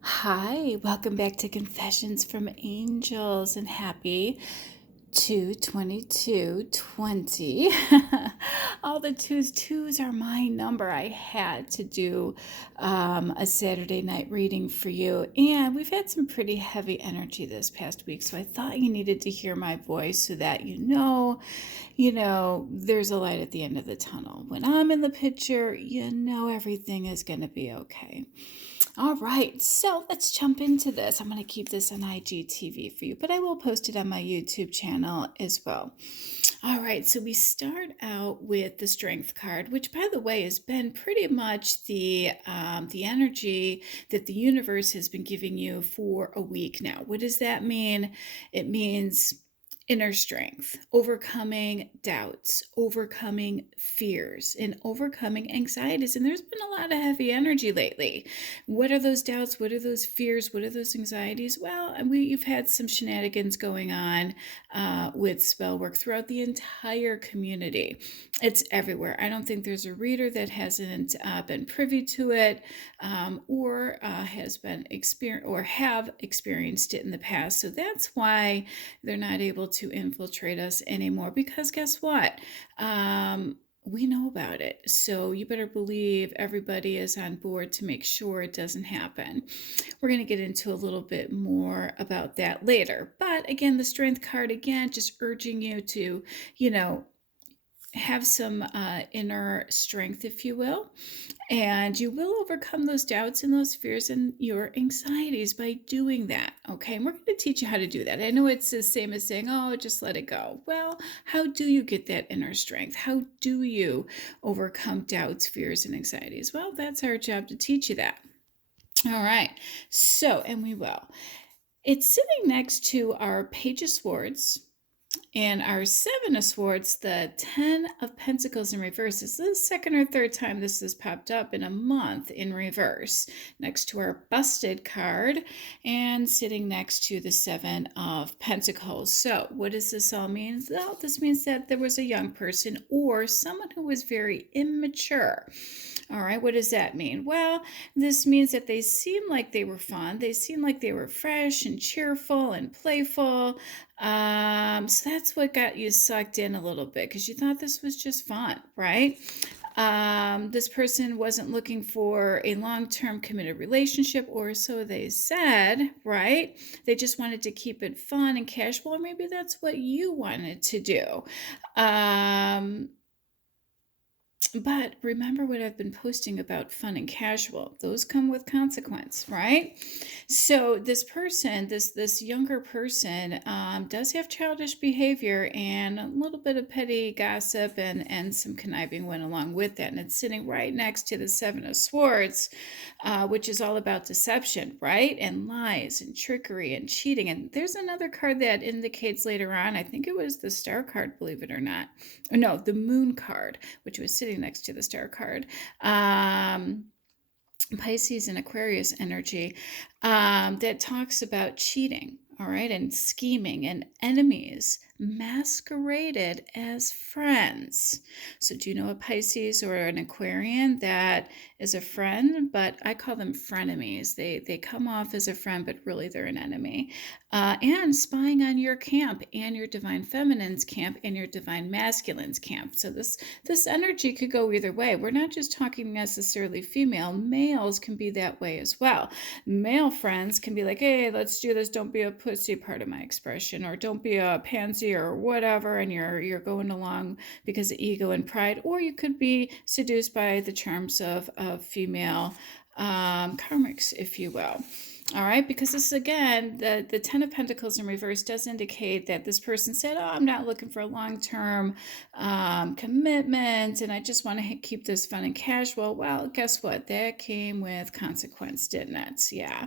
Hi, welcome back to Confessions from Angels and happy 2/22/20. All the twos are my number. I had to do a Saturday night reading for you, and we've had some pretty heavy energy this past week, so I thought you needed to hear my voice so that there's a light at the end of the tunnel. When I'm in the picture, everything is going to be okay. All right, so let's jump into this. I'm going to keep this on IGTV for you, but I will post it on my YouTube channel as well. All right, so we start out with the Strength card, which, by the way, has been pretty much the energy that the universe has been giving you for a week now. What does that mean? It means inner strength, overcoming doubts, overcoming fears, and overcoming anxieties. And there's been a lot of heavy energy lately. What are those doubts? What are those fears? What are those anxieties? Well, you've had some shenanigans going on with spell work throughout the entire community. It's everywhere. I don't think there's a reader that hasn't been privy to it or has been have experienced it in the past. So that's why they're not able to infiltrate us anymore, because guess what? We know about it. So you better believe everybody is on board to make sure it doesn't happen. We're going to get into a little bit more about that later. But again, the Strength card, again, just urging you to, have some inner strength, if you will. And you will overcome those doubts and those fears and your anxieties by doing that. Okay. And we're going to teach you how to do that. I know it's the same as saying, oh, just let it go. Well, how do you get that inner strength? How do you overcome doubts, fears, and anxieties? Well, that's our job to teach you that. All right. So, and we will. It's sitting next to our Page of Swords and our Seven of Swords, the 10 of Pentacles in reverse. This is the second or third time this has popped up in a month in reverse, next to our Busted card and sitting next to the Seven of Pentacles. So what does this all mean? Well, this means that there was a young person or someone who was very immature. All right, what does that mean? Well, this means that they seem like they were fun. They seem like they were fresh and cheerful and playful. So that's what got you sucked in a little bit, because you thought this was just fun, right? This person wasn't looking for a long-term committed relationship, or so they said, right? They just wanted to keep it fun and casual, or maybe that's what you wanted to do. But remember what I've been posting about fun and casual. Those come with consequence, right? So this person, this younger person, does have childish behavior and a little bit of petty gossip and some conniving went along with that. And it's sitting right next to the Seven of Swords, which is all about deception, right? And lies and trickery and cheating. And there's another card that indicates later on, I think it was the Star card, believe it or not. No, the Moon card, which was sitting next to the Star card. Pisces and Aquarius energy that talks about cheating, all right, and scheming and enemies masqueraded as friends. So do you know a Pisces or an Aquarian that is a friend, but I call them frenemies. They come off as a friend, but really they're an enemy. And spying on your camp and your divine feminine's camp and your divine masculine's camp. So this energy could go either way. We're not just talking necessarily female. Males can be that way as well. Male friends can be like, hey, let's do this. Don't be a pussy, part of my expression, or don't be a pansy or whatever, and you're going along because of ego and pride. Or you could be seduced by the charms of female karmics, if you will. All right, because this, again, the Ten of Pentacles in reverse does indicate that this person said, oh, I'm not looking for a long-term commitment, and I just want to keep this fun and casual. Well, guess what? That came with consequence, didn't it? Yeah.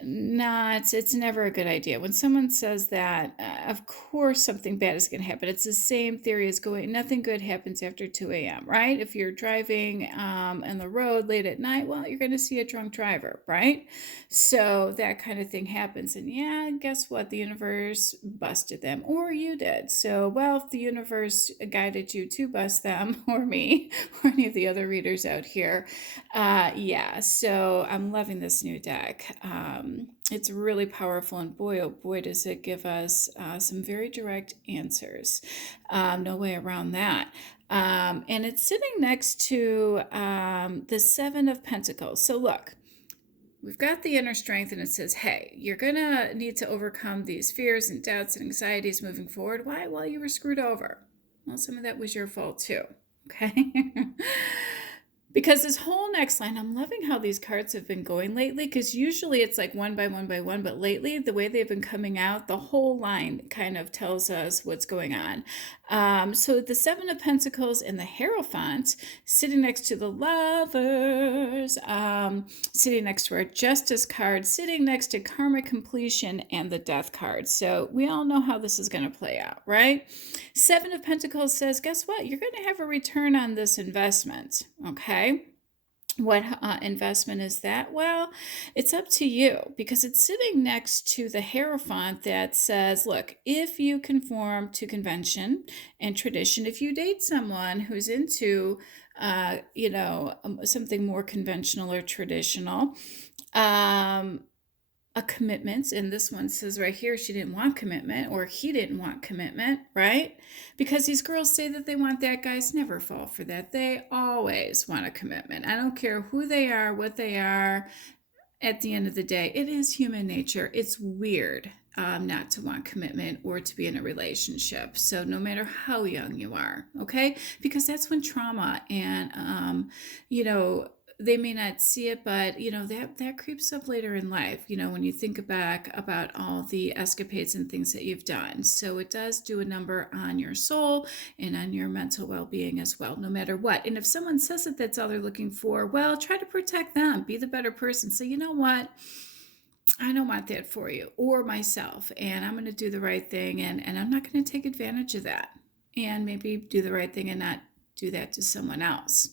Not, it's never a good idea. When someone says that, of course something bad is going to happen. It's the same theory as going, nothing good happens after 2 a.m., right? If you're driving on the road late at night, well, you're going to see a drunk driver, right? So that kind of thing happens. And yeah, guess what? The universe busted them, or you did. So, well, if the universe guided you to bust them, or me, or any of the other readers out here, yeah, so I'm loving this new deck. It's really powerful, and boy, oh boy, does it give us some very direct answers. No way around that. And it's sitting next to the Seven of Pentacles. So look, we've got the inner strength, and it says, hey, you're going to need to overcome these fears and doubts and anxieties moving forward. Why? Well, you were screwed over. Well, some of that was your fault too. Okay. Because this whole next line, I'm loving how these cards have been going lately, because usually it's like one by one by one, but lately the way they've been coming out, the whole line kind of tells us what's going on. So the Seven of Pentacles and the Hierophant sitting next to the Lovers, sitting next to our Justice card, sitting next to Karmic Completion and the Death card. So we all know how this is going to play out, right? Seven of Pentacles says, guess what? You're going to have a return on this investment, okay? What investment is that? Well, it's up to you, because it's sitting next to the Hierophant that says, look, if you conform to convention and tradition, if you date someone who's into, something more conventional or traditional, a commitment, and this one says right here she didn't want commitment, or he didn't want commitment, right? Because these girls say that they want that, guys never fall for that. They always want a commitment. I don't care who they are, what they are. At the end of the day, it is human nature. It's weird not to want commitment or to be in a relationship. So no matter how young you are, okay? Because that's when trauma and they may not see it, but that creeps up later in life, when you think back about all the escapades and things that you've done. So it does do a number on your soul and on your mental well-being as well, no matter what. And if someone says that that's all they're looking for, well, try to protect them, be the better person. So you know what, I don't want that for you or myself, and I'm going to do the right thing, and I'm not going to take advantage of that, and maybe do the right thing and not do that to someone else.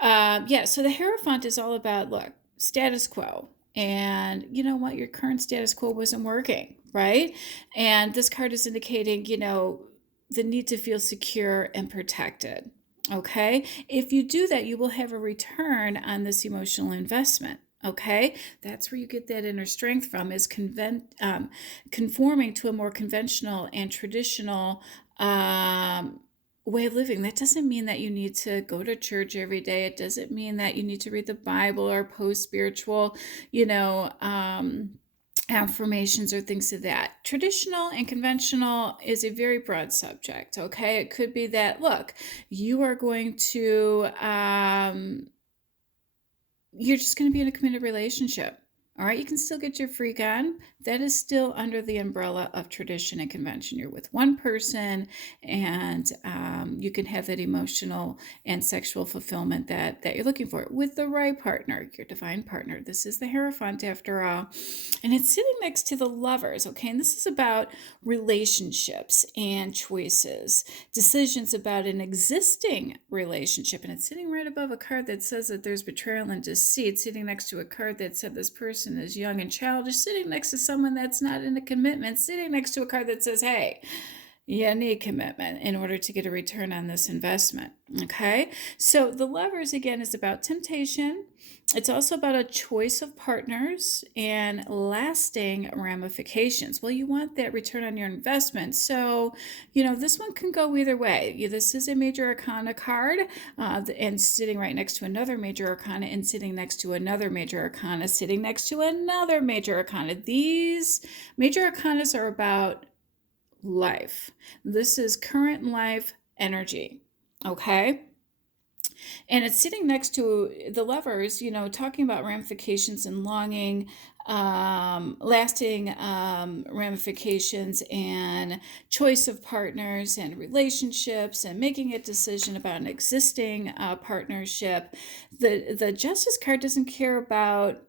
So the Hierophant is all about, look, status quo. And you know what? Your current status quo wasn't working, right? And this card is indicating, the need to feel secure and protected. Okay? If you do that, you will have a return on this emotional investment. Okay, that's where you get that inner strength from, is conforming to a more conventional and traditional way of living. That doesn't mean that you need to go to church every day. It doesn't mean that you need to read the Bible or post spiritual, affirmations or things of that. Traditional and conventional is a very broad subject. Okay, it could be that, look, you are going to you're just going to be in a committed relationship. All right, you can still get your freak on. That is still under the umbrella of tradition and convention. You're with one person, and you can have that emotional and sexual fulfillment that you're looking for with the right partner, your divine partner. This is the Hierophant after all. And it's sitting next to the Lovers, okay? And this is about relationships and choices, decisions about an existing relationship. And it's sitting right above a card that says that there's betrayal and deceit, sitting next to a card that said this person is young and childish, sitting next to someone that's not in a commitment, sitting next to a card that says, hey, you need commitment in order to get a return on this investment. Okay, so the Lovers, again, is about temptation. It's also about a choice of partners and lasting ramifications. Well, you want that return on your investment. So, this one can go either way. This is a major arcana card, and sitting right next to another major arcana, and sitting next to another major arcana, sitting next to another major arcana. These major arcanas are about life. This is current life energy. Okay. And it's sitting next to the Lovers, talking about ramifications and longing, lasting ramifications, and choice of partners and relationships, and making a decision about an existing partnership. The Justice card doesn't care about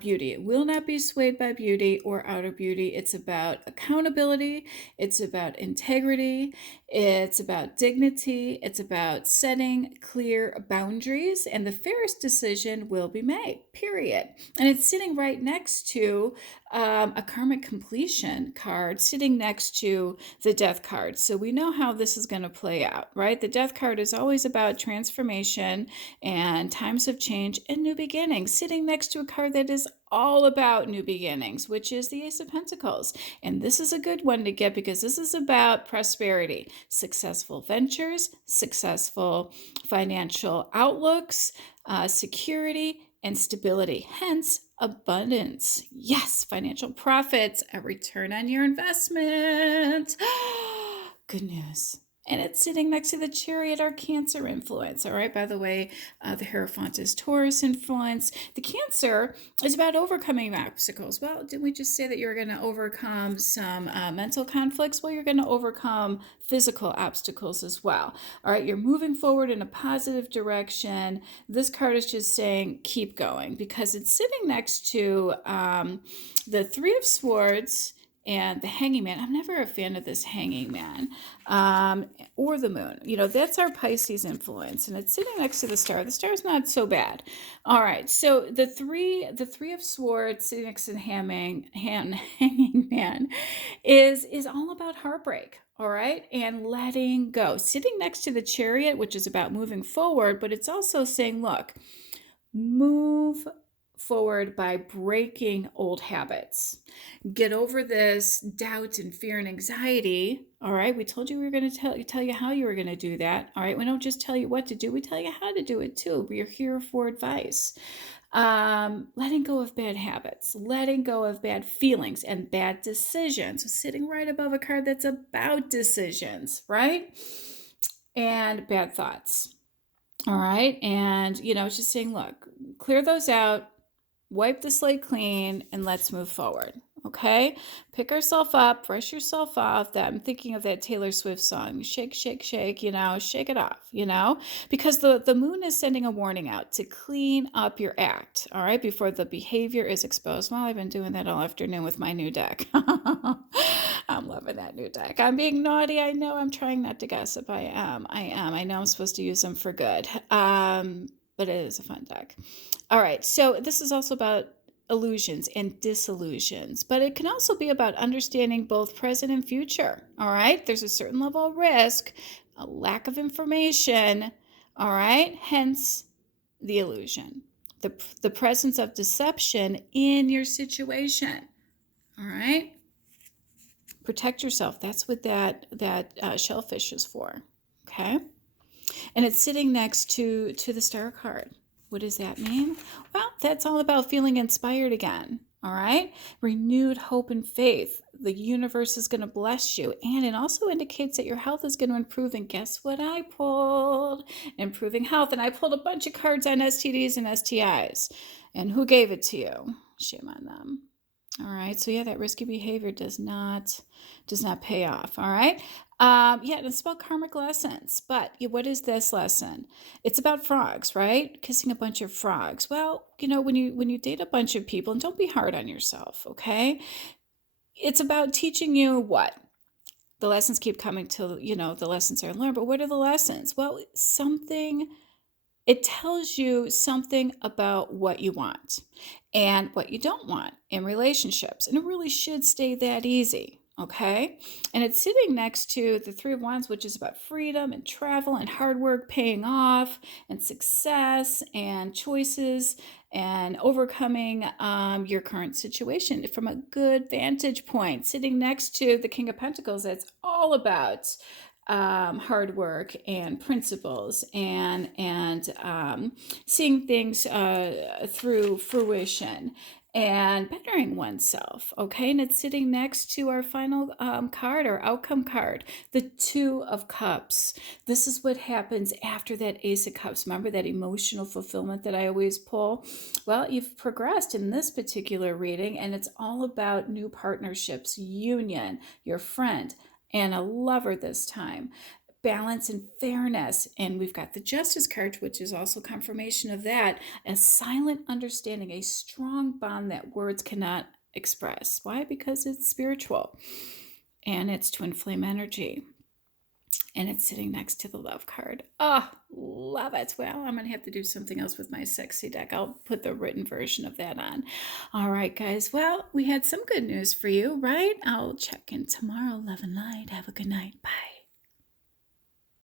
beauty. It will not be swayed by beauty or outer beauty. It's about accountability. It's about integrity. It's about dignity. It's about setting clear boundaries, and the fairest decision will be made, period. And it's sitting right next to a karmic completion card, sitting next to the death card. So we know how this is going to play out, right? The death card is always about transformation and times of change and new beginnings, sitting next to a card that is all about new beginnings, which is the Ace of Pentacles. And this is a good one to get because this is about prosperity, successful ventures, successful financial outlooks, security, and stability. Hence, abundance. Yes, financial profits, a return on your investment. Good news. And it's sitting next to the Chariot, our Cancer influence. All right, by the way, the Hierophant is Taurus influence. The Cancer is about overcoming obstacles. Well, didn't we just say that you're going to overcome some mental conflicts? Well, you're going to overcome physical obstacles as well. All right, you're moving forward in a positive direction. This card is just saying keep going because it's sitting next to the Three of Swords and the Hanging Man. I'm never a fan of this Hanging Man. Or the Moon. You know, that's our Pisces influence, and it's sitting next to the Star. The Star's not so bad. All right, so the three of Swords sitting next to the Hanging Man is all about heartbreak. All right, and letting go. Sitting next to the Chariot, which is about moving forward, but it's also saying, look, move forward by breaking old habits. Get over this doubt and fear and anxiety. All right, we told you we were going to tell you how you were going to do that. All right, we don't just tell you what to do, we tell you how to do it too. We're here for advice. Letting go of bad habits, letting go of bad feelings and bad decisions. So sitting right above a card that's about decisions, right? And bad thoughts. All right, and it's just saying, look, clear those out, wipe the slate clean, and let's move forward. Okay, pick yourself up, brush yourself off. I'm thinking of that Taylor Swift song, shake, shake, shake, shake it off, because the moon is sending a warning out to clean up your act, all right, before the behavior is exposed. Well, I've been doing that all afternoon with my new deck. I'm loving that new deck. I'm being naughty. I know. I'm trying not to gossip. I am. I know I'm supposed to use them for good. But it is a fun deck. All right. So this is also about illusions and disillusions, but it can also be about understanding both present and future. All right. There's a certain level of risk, a lack of information. All right. Hence the illusion, the presence of deception in your situation. All right. Protect yourself. That's what that shellfish is for. Okay. And it's sitting next to the Star card. What does that mean? Well, that's all about feeling inspired again. All right. Renewed hope and faith. The universe is going to bless you. And it also indicates that your health is going to improve. And guess what I pulled? Improving health. And I pulled a bunch of cards on STDs and STIs. And who gave it to you? Shame on them. All right. So yeah, that risky behavior does not pay off. All right. Yeah, it's about karmic lessons. But what is this lesson? It's about frogs, right? Kissing a bunch of frogs. Well, when you date a bunch of people, and don't be hard on yourself, okay? It's about teaching you what? The lessons keep coming till, the lessons are learned. But what are the lessons? Well, it tells you something about what you want and what you don't want in relationships. And it really should stay that easy. Okay. And it's sitting next to the Three of Wands, which is about freedom and travel and hard work paying off and success and choices and overcoming your current situation from a good vantage point. Sitting next to the King of Pentacles, that's all about hard work and principles and seeing things through fruition and bettering oneself. Okay, and it's sitting next to our final card, our outcome card, the Two of Cups. This is what happens after that Ace of Cups. Remember that emotional fulfillment that I always pull? Well, you've progressed in this particular reading, and it's all about new partnerships, union, your friend, and a lover this time. balance and fairness. And we've got the Justice card, which is also confirmation of that, a silent understanding, a strong bond that words cannot express. Why? Because it's spiritual and it's twin flame energy. And it's sitting next to the love card. Oh, love it. Well, I'm going to have to do something else with my sexy deck. I'll put the written version of that on. All right, guys. Well, we had some good news for you, right? I'll check in tomorrow, love and light. Have a good night. Bye.